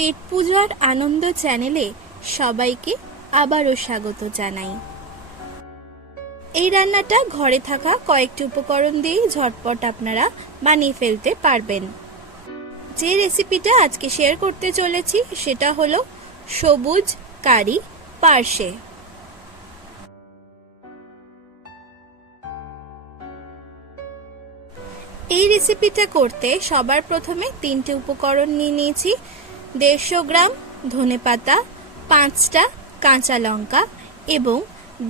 পেট পূজার আনন্দ চ্যানেলে সবাইকে আবারও স্বাগত জানাই। এই রান্নাটা ঘরে থাকা কয়েকটি উপকরণ দিয়ে ঝটপট আপনারা বানিয়ে ফেলতে পারবেন। যে রেসিপিটা আজকে শেয়ার করতে চলেছি সেটা হলো সবুজ কারি পার্শে। এই রেসিপিটা করতে সবার প্রথমে 3টে উপকরণ নিয়ে নিয়েছি। 150 গ্রাম ধনেপাতা, 5টা কাঁচা লঙ্কা এবং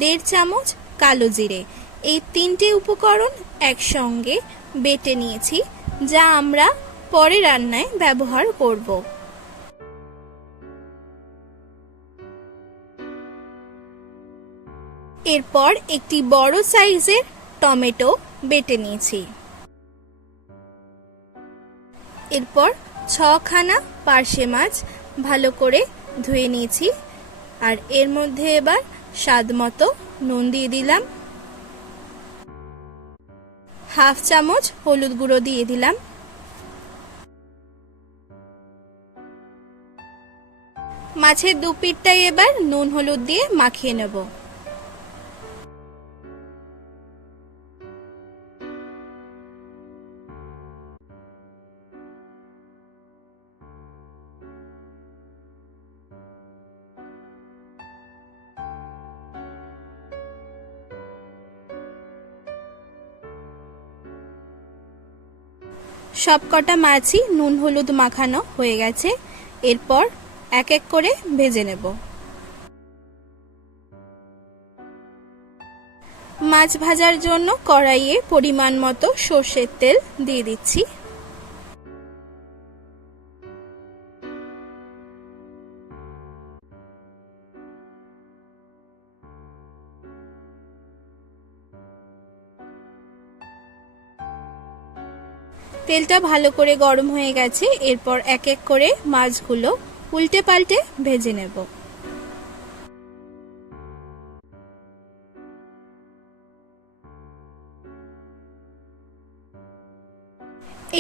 1.5 চামচ কালো জিরে। এই 3টে উপকরণ একসঙ্গে বেটে নিয়েছি, যা আমরা পরে রান্নায় ব্যবহার করব। এরপর একটি বড় সাইজের টমেটো বেটে নিয়েছি। এরপর 6খানা পার্শে মাছ ভালো করে ধুয়ে নিয়েছি, আর এর মধ্যে এবার স্বাদ মতো নুন দিয়ে দিলাম, 1/2 চামচ হলুদ গুঁড়ো দিয়ে দিলাম, মাছের 2 পিঠটাই এবার নুন হলুদ দিয়ে মাখিয়ে নেব। সবকটা মাছই নুন হলুদ মাখানো হয়ে গেছে। এরপর এক এক করে ভেজে নেব। মাছ ভাজার জন্য কড়াইয়ে পরিমাণ মতো সর্ষের তেল দিয়ে দিচ্ছি। তেলটা ভালো করে গরম হয়ে গেছে। এরপর এক এক করে মাছগুলো উল্টে পাল্টে ভেজে নেব।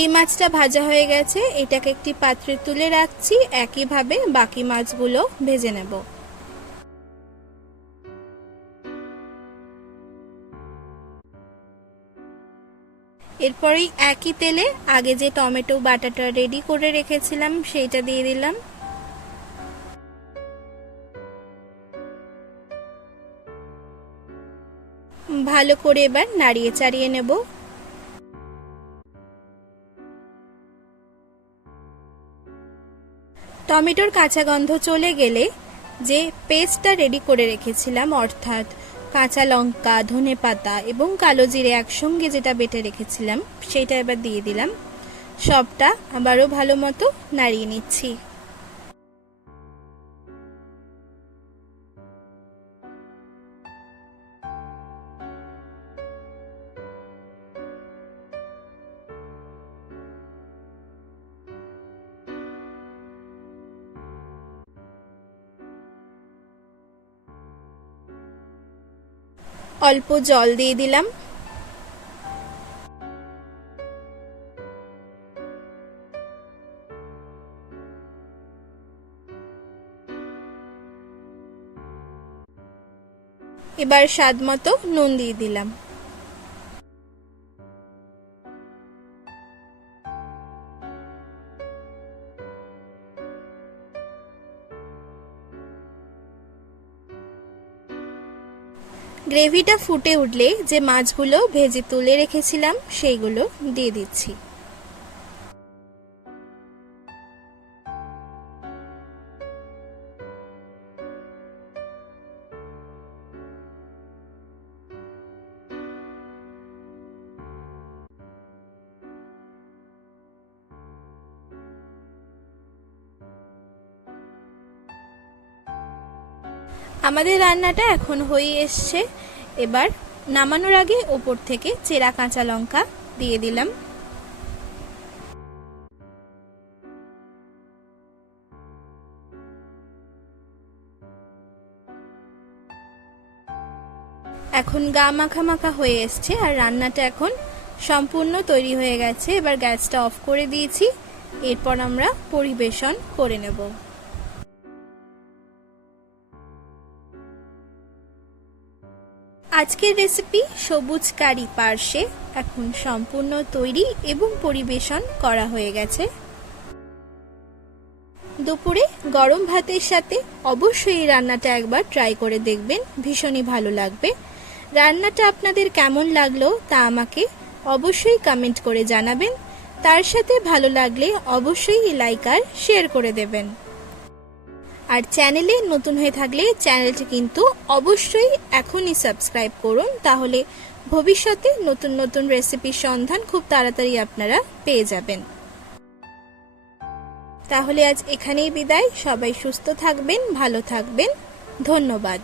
এই মাছটা ভাজা হয়ে গেছে, এটাকে একটি পাত্রে তুলে রাখছি। একইভাবে বাকি মাছগুলো ভেজে নেব। এরপরেই একই তেলে আগে যে টমেটো বাটাটা রেডি করে রেখেছিলাম সেইটা দিয়ে দিলাম। ভালো করে এবার নাড়িয়ে চাড়িয়ে নেব। টমেটোর কাঁচা গন্ধ চলে গেলে যে পেস্টটা রেডি করে রেখেছিলাম, অর্থাৎ কাঁচা লঙ্কা, ধনেপাতা এবং কালো জিরে একসঙ্গে যেটা বেটে রেখেছিলাম সেটা এবার দিয়ে দিলাম। সবটা আবারও ভালো মতো নাড়িয়ে নিচ্ছি। অল্প জল দিয়ে দিলাম। এবার স্বাদ মতো নুন দিয়ে দিলাম। গ্রেভিটা ফুটে উঠলে যে মাছগুলো ভেজে তুলে রেখেছিলাম সেইগুলো দিয়ে দিচ্ছি। আমাদের রান্নাটা এখন হয়ে এসছে। এবার নামানোর আগে ওপর থেকে চেরা কাঁচা লঙ্কা দিয়ে দিলাম। এখন গা মাখা মাখা হয়ে এসছে আর রান্নাটা এখন সম্পূর্ণ তৈরি হয়ে গেছে। এবার গ্যাসটা অফ করে দিয়েছি। এরপর আমরা পরিবেশন করে নেব। আজকের রেসিপি সবুজ কারি পার্শে এখন সম্পূর্ণ তৈরি এবং পরিবেশন করা হয়ে গেছে। দুপুরে গরম ভাতের সাথে অবশ্যই এই রান্নাটা একবার ট্রাই করে দেখবেন, ভীষণই ভালো লাগবে। রান্নাটা আপনাদের কেমন লাগলো তা আমাকে অবশ্যই কমেন্ট করে জানাবেন। তার সাথে ভালো লাগলে অবশ্যই লাইক আর শেয়ার করে দেবেন। আর চ্যানেলে নতুন হয়ে থাকলে চ্যানেলটি কিন্তু অবশ্যই এখনই সাবস্ক্রাইব করুন, তাহলে ভবিষ্যতে নতুন নতুন রেসিপির সন্ধান খুব তাড়াতাড়ি আপনারা পেয়ে যাবেন। তাহলে আজ এখানেই বিদায়। সবাই সুস্থ থাকবেন, ভালো থাকবেন। ধন্যবাদ।